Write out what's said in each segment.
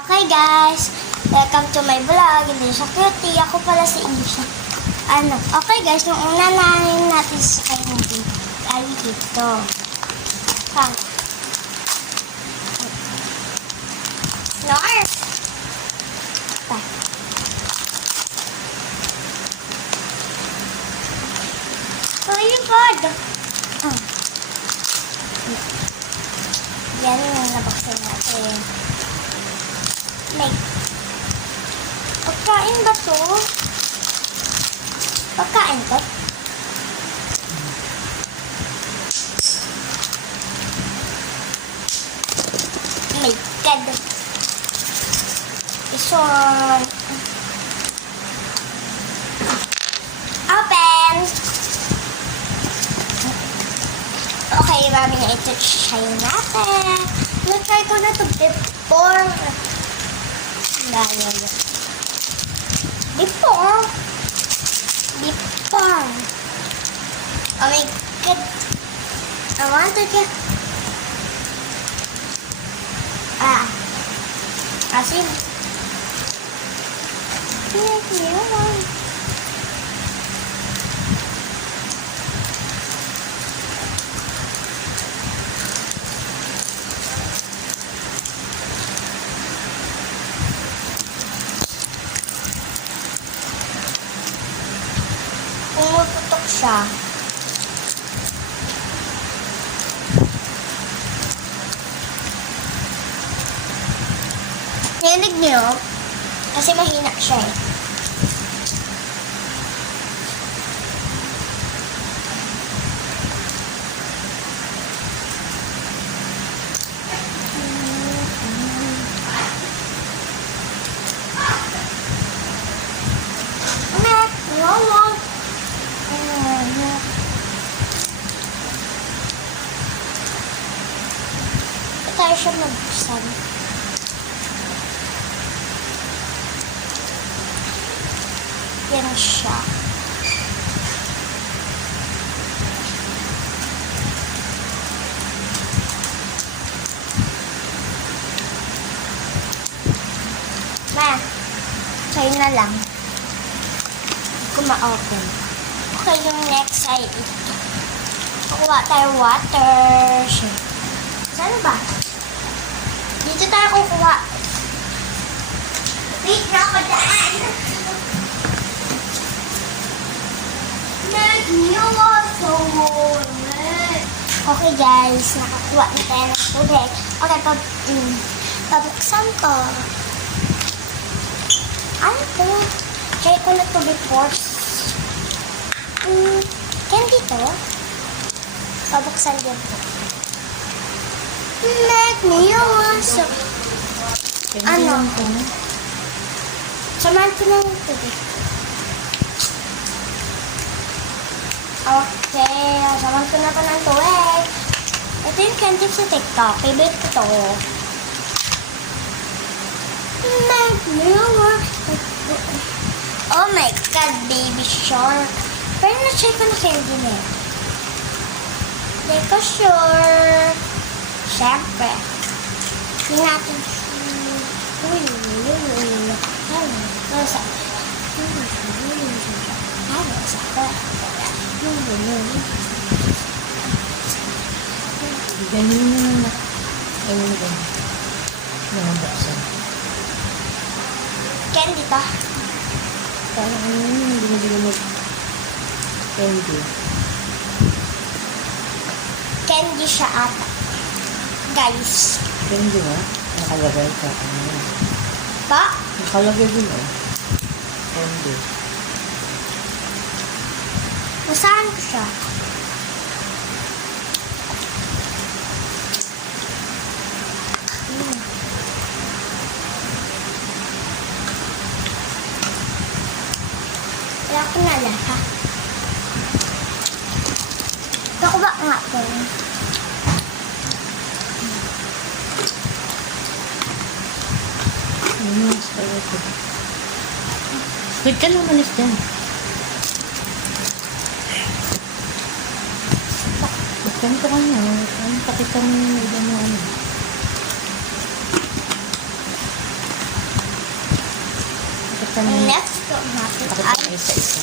Okay guys, welcome to my vlog. Hindi siya cutie. Ako pala si Isha. Okay guys, yung una natin sa kainin ay ito. Snores! Tripod! Yan yung nabaksan natin. Pagkain ba to? Pagkain to? My God. Ison. Open. Okay, mami na ito. Try natin. Na-try ko na to before. Before. Oh my God. I want to get... Asin. Pumuputok siya. Narinig niyo? Kasi mahina siya eh. Tayo siya magbuksan. Yan siya. Sa'yo na lang. Hindi ko ma-open. Okay, yung next ay ito. Kuha tayo water. Saan ba? Dito tayo kukuha. Wait na ako daan. Okay guys, nakakuha na tayo ng tubig. Okay, pabuksan to. Ano to? Try ko na to before. Candy to? Pabuksan din to. Make me yours. Ano? Samahan ko ng tubig. Okay, samahan ko na pa ng tubig. Ito yung candy sa TikTok. Favorite ko to. Make me yours. Oh my God, baby shark. Pero na-check ko na candy na yun. Hindi ko sure. Siyempre. Hindi natin Ganun na. Ayun ba? Nakabaksan. candy to. Parang hindi na mag-candy. Candy siya ata. Guys. Candy ba? Nakalagay ka. Pa? Nakalagay din oh. Candy. Nasaan ko siya? Wala ko na lahat. Ako ba nga po? Wait ka lang malis dyan. Ganito ka na. Pakita mo yung iba mo ano. Pakita Ang mo. next po natin Pakita ay mo isa-isa.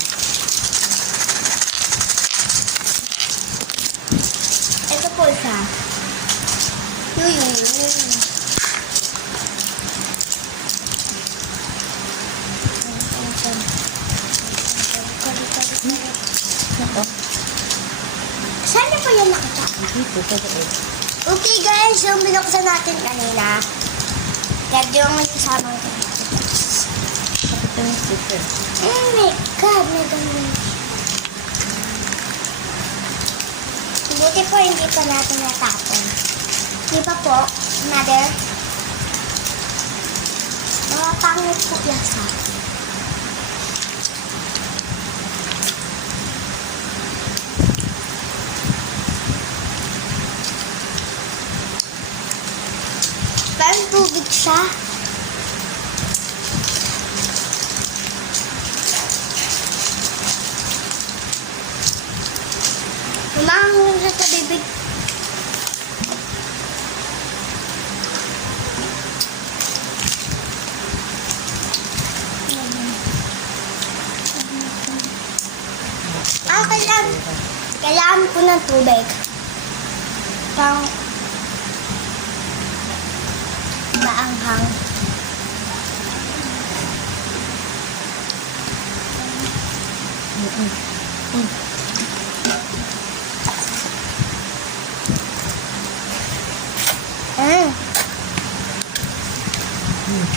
ito po siya. Yun. Nako. Saan na po yan nakita? Dito, sa loob. Okay guys, yung binuksan natin kanina. Yan yung may kasamang tomatoes. Pakita mo yung sticker. Oh my God, may ganun. Buti po hindi pa natin natapon. Di ba po, mother? Mga pangit po lasa. Parang tubig siya. Umangang siya sa bibig. Kailangan ko ng tubig. Pang maanghang.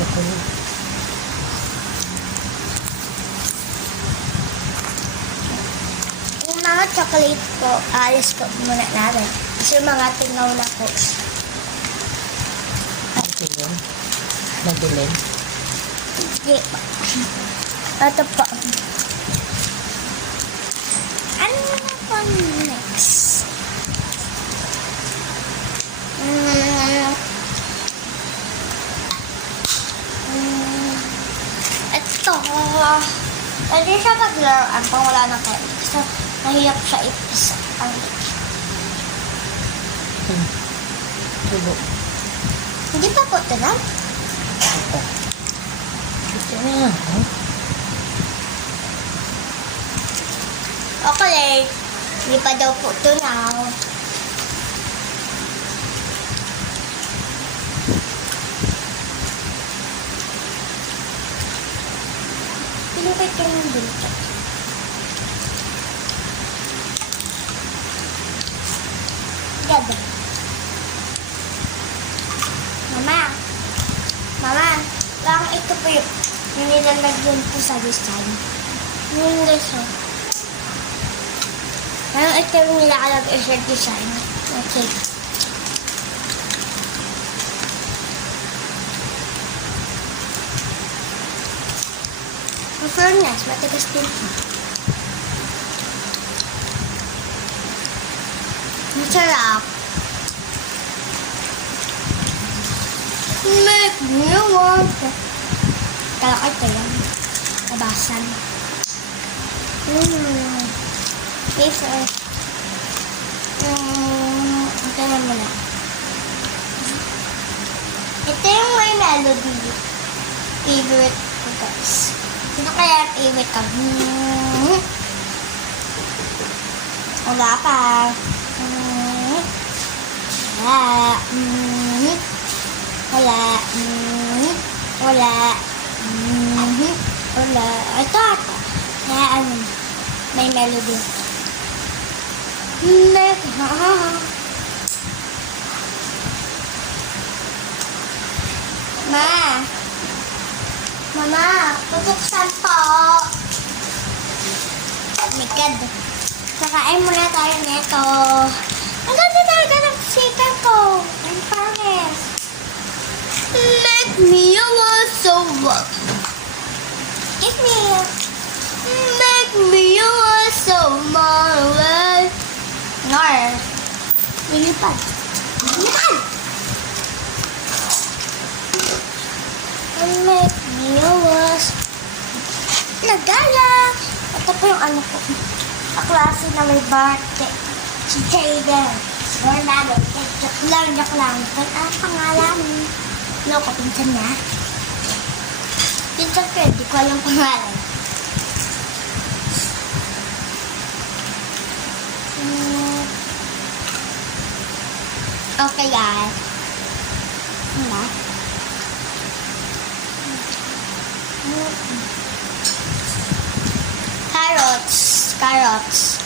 Chocolate. Yung mga chocolate po, alis ko muna natin. Kasi yung mga tingaw na po. Ito yun. Nagdilim. Hindi po. Ito po. Ano na po next? Ito. Pwede siya paglaruan pang wala ng kain. So, mahirap siya ipisa. Tubo. Hindi pa po ito lang. Ito. Ito na yan. Huh? Okay. Hindi pa daw po ito now. Pinupit ko ng dito. Ganda. Mama, lang ito po yung nilalagyan po sa design. Yung guys, oh. Parang ito yung nilalagay sa design. Okay. Ang furnace, matigas din po. Masarap. Make me want to. Kalakay ko yan. Tabasan. Paper. Ito na muna. Ito yung may melody. Favorite ko guys. Sino kaya ang favorite ko? Wala pa. Wala. Wala. Wala. Wala. Ito. Kaya ano, may melody. Mama, pupuksan po. Oh my God. Kakain muna tayo nito. Ang ganda talaga ng chicken ko. Ang pangit. Make me a want so what? Give me. Make me a want so marvelous. Nor. Lilipad. Lilipad. Make me a was. Nagala. Ito po yung ano po. Kaklase na may birthday. Si Jayden. Ronaldo. Joke lang. Ang pangalan. Loko, pinsan na. Pinsan ko, hindi ko walang pangalan. Okay, guys. Diba? Carrots.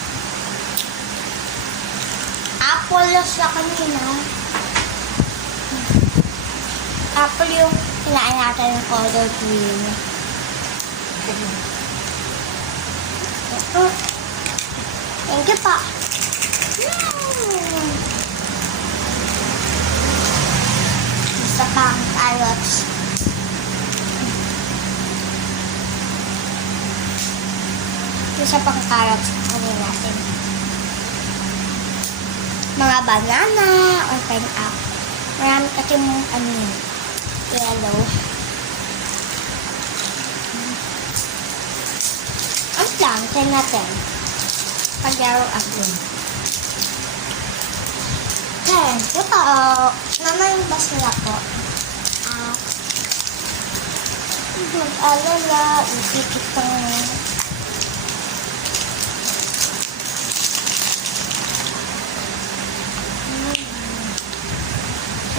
Apple sa kanina. Apple yung kinain natin ng color green. Thank you pa. Isa pang carrots. Isa pang carrots kunin natin. Mga banana or pineapple. Marami kasi mong yellow. Ang lang, try natin. Pag-yaroan din. Ito po. Naman yung basura po. Mag-alala. Ipikit ang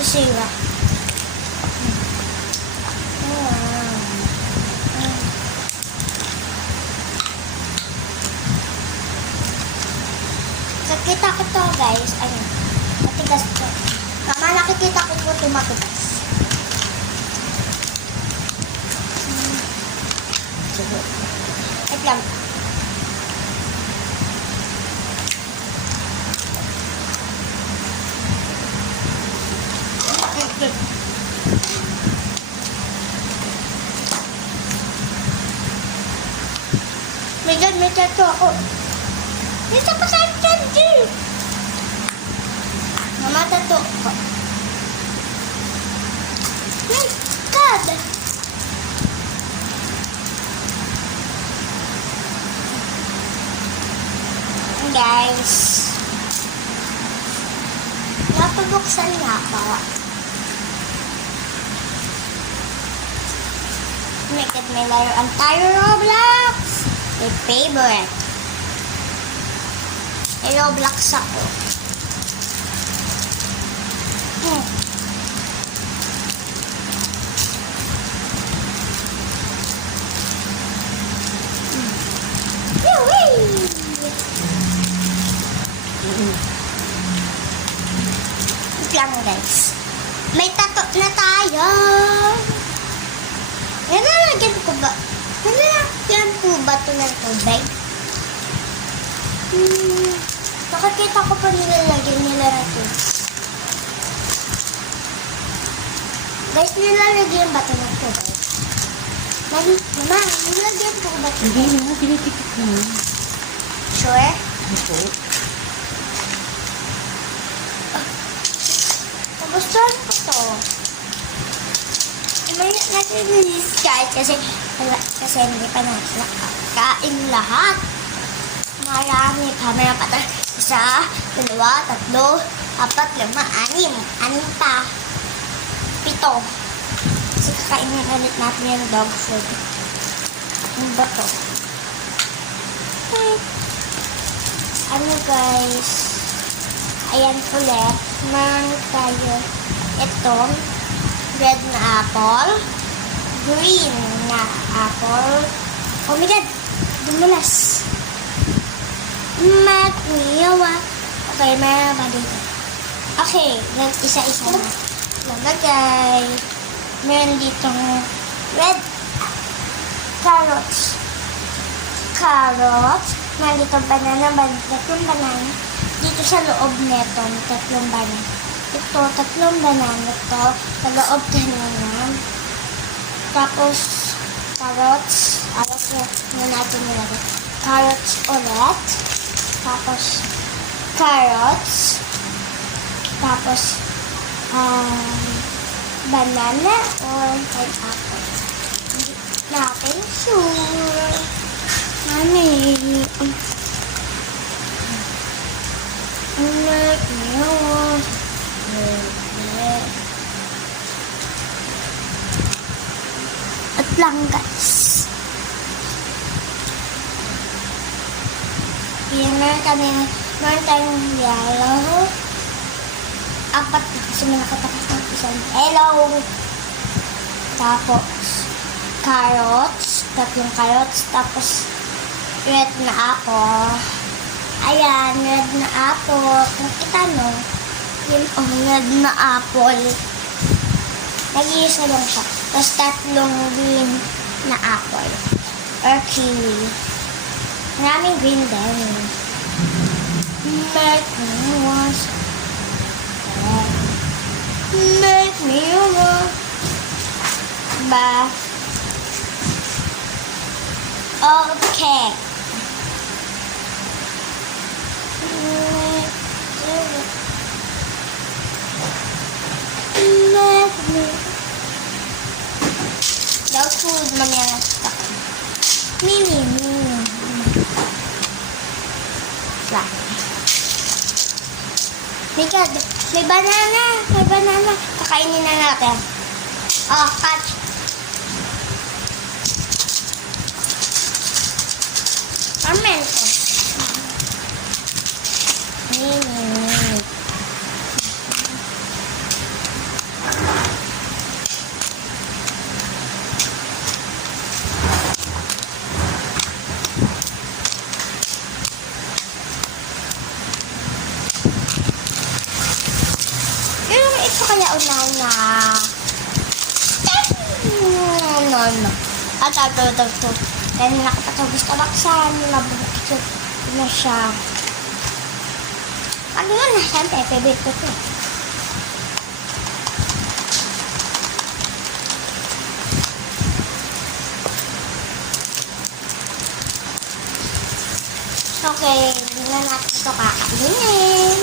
sira. Nakita ko to, guys. Matigas to. Mama, nakikita ko po ito matigas. Wait lang. May tato ako. May isa pa sa candy. Mama, tato ko. My God! Guys, napabuksan nga ako. May laruan tayo, Roblox. My favorite. May Roblox ako. Lang, guys. May tato na tayo. Nalalagyan ko ba ito ng tubig? Nakakita ko pa nilalagyan nila ito. Guys, nilalagyan ba ito ng tubig? Mama, nilalagyan ko ba ito? Hindi na, tinitikip na. Sure? Opo. Nagustuhan ko to. May nag-release guys kasi hindi pa natin nakakain lahat. Marami pa. May pa tayo. 1, 2, 3, 4, 5, 6. 6 pa. 7. Kasi kakainin ulit natin yung dog food. Ano ba to? Guys? Ayan ulit. Meron tayo itong red na apple, green na apple. Oh my God! Dumulas. Magniyawa. Okay, meron ba dito? Okay, isa-isa na. Lalagay. Meron ditong red carrots. Meron ditong banana. Tatlong banana. Dito sa loob neto, tatlong banana. Ito, 3 banana ito. Sa loob kanina. Tapos, carrots. Na natin nilagay. Carrots ulit. Tapos, carrots. Tapos, banana or pineapple. Hindi natin sure. At lang, guys. Meron tayong yellow. 4 kasi may nakatakas ng isang yellow. Tapos, carrots. 3 carrots. Tapos, red na apple. Ayan, red na apple. Kung kita, no? Yun, red na apple. Nag-iisa lang siya. Tapos, 3 green na apple. Or kiwi. Maraming green din. Make me want. Make me want. Ba? Okay. Make me. Daw food man yan. Mimi. May banana. Kakainin na natin. Oh, catch. Amen. Mini. Ito kaya una. No. At ito. Kaya nakapatagos tabaksan. Nabukit na siya. Ano yun? Siyempre, favorite ko ito. Okay, hindi na natin ito kakainin.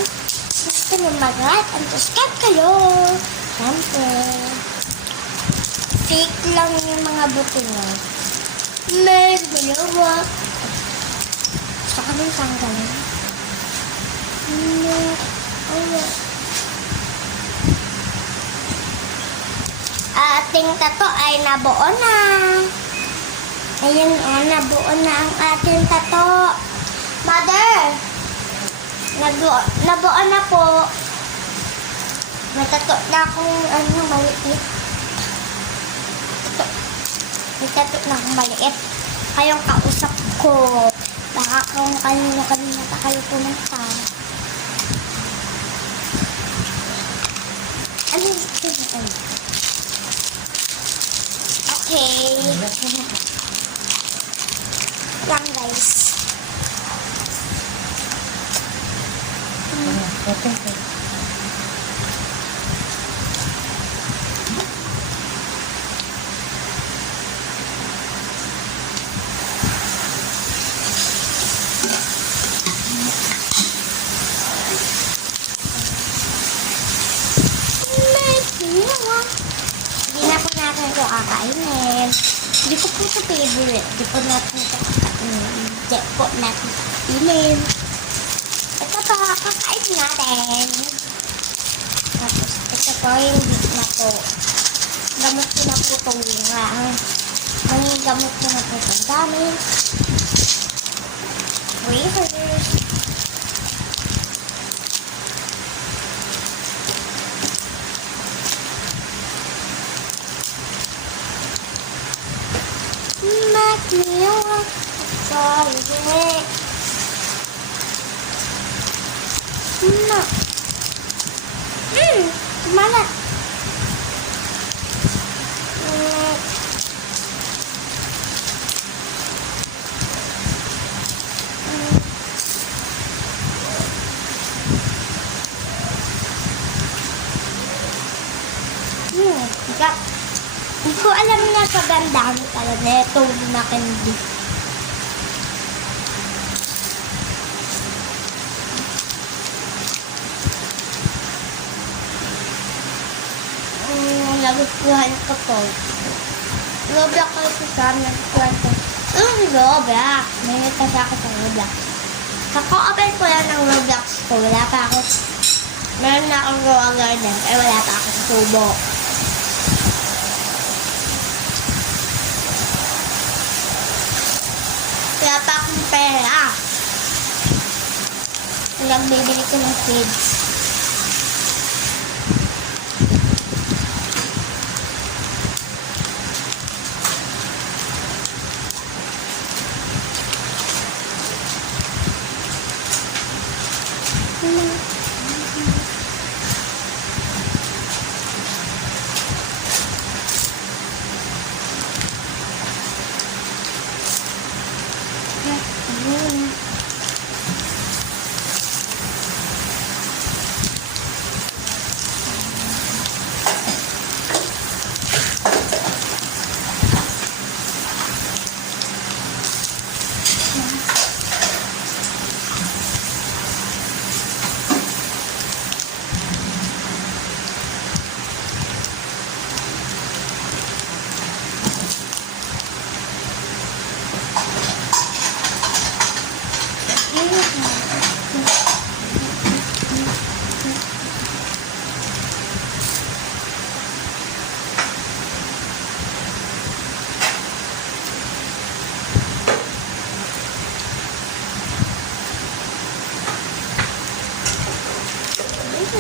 Gusto nyo mag-like and subscribe kayo. Siyempre. Fake lang yung mga buto nyo. May dalawa. Gusto ka nang tanggalin. Ating tato ay nabuo na. Ayan nabuo na ang ating tato. Mother! Nabuo na po. May tato na akong maliit. May tato na akong maliit. Kayong kausap ko. Baka kung kanina pa kayo pumunta. Ano? Okay. Lang guys. Okay. Hindi na po natin ito kakainin. Hindi ko po ito favorite. Hindi po natin ito kakainin. Hindi po natin kakainin. Ito po, kakain natin. Tapos, ito po yung na po. Gamot ko na po ito nga. Ang gamot ko na po ito. Ang dami. Wafers. Make me want solid. No. Malat. Hindi ko alam na sa ganda pala neto na candy. Nagustuhan ko to. Roblox ko ito sa nagustuhan ko. Roblox. May kasi ako sa Roblox. Kaka-open ko lang ng Roblox ko. Wala pa ako. Meron na akong Grow a Garden. Wala pa ako sa tubo. Wala pa akong pera. Nagbibili ko ng feeds.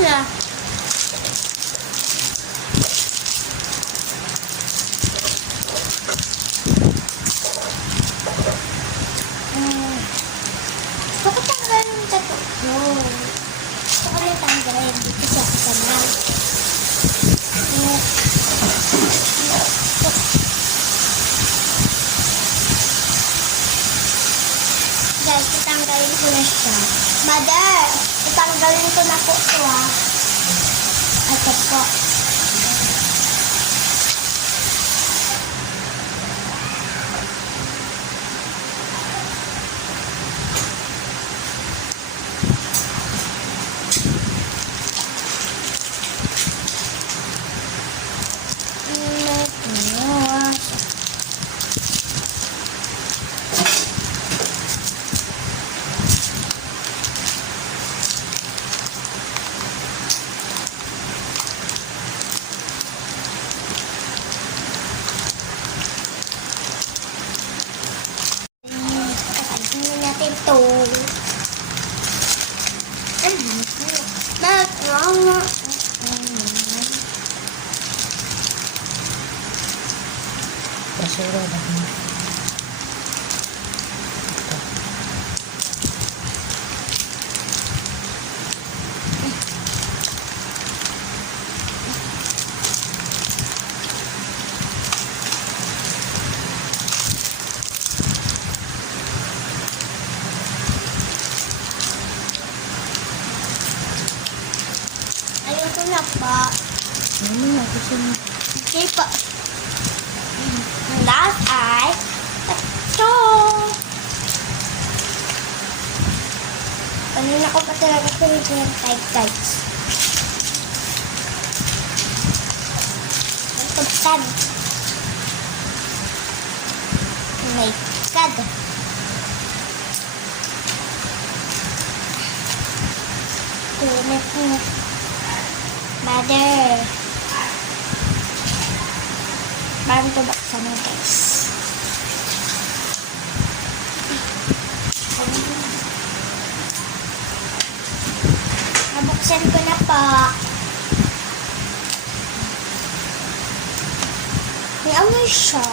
Na. Gusto ko tanggalin yung tattoo ko. Gusto ko lang tanggalin dito sa kanal. Guys, itanggalin ko na siya. Mother, itanggalin ko na po ito ah. Ito po. Ito. Basura dahil. Ito. Ayoko na pa. Ano na gusto mo? Okay pa. Last ay ito. Kanina ko pa talaga pinipin type types. Ito sad. My God. Kunit mo. Mother. Bago ito baksan mo, guys. Nabuksan ko na pa. May amoy siya.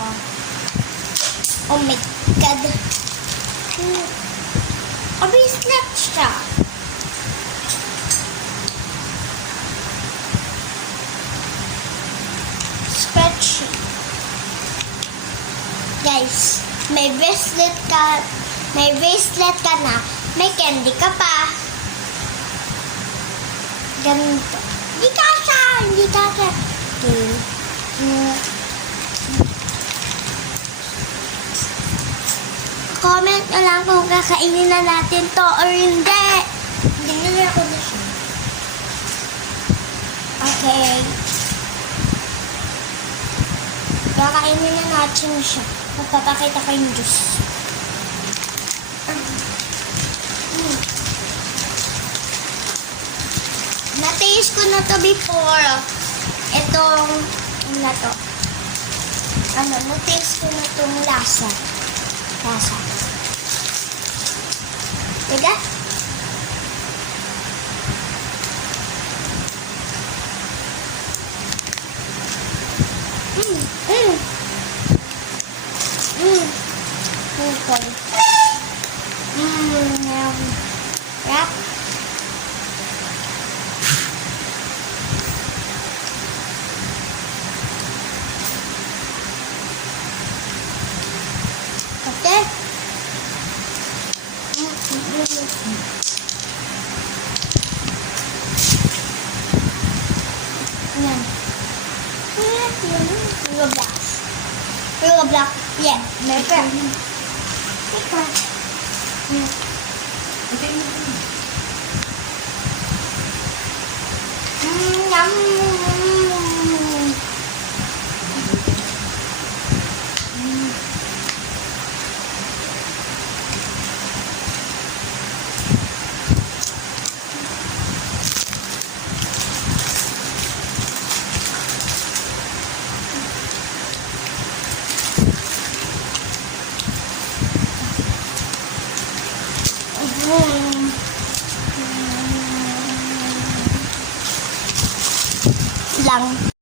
Oh my God. Obvious siya. Spreadsheet. Guys, may bracelet ka na, may candy ka pa. Ganito. Hindi kasha. Comment na lang kung kakainin na natin to or hindi. Hindi na ako na siya. Okay. Kakainin na natin siya. Magpapakita ko yung juice. Na-taste ko na to before. Itong, na to. Na-taste ko na tong lasa. Diba? sugar block. Yeah, paper. Paper. Yum. Lang.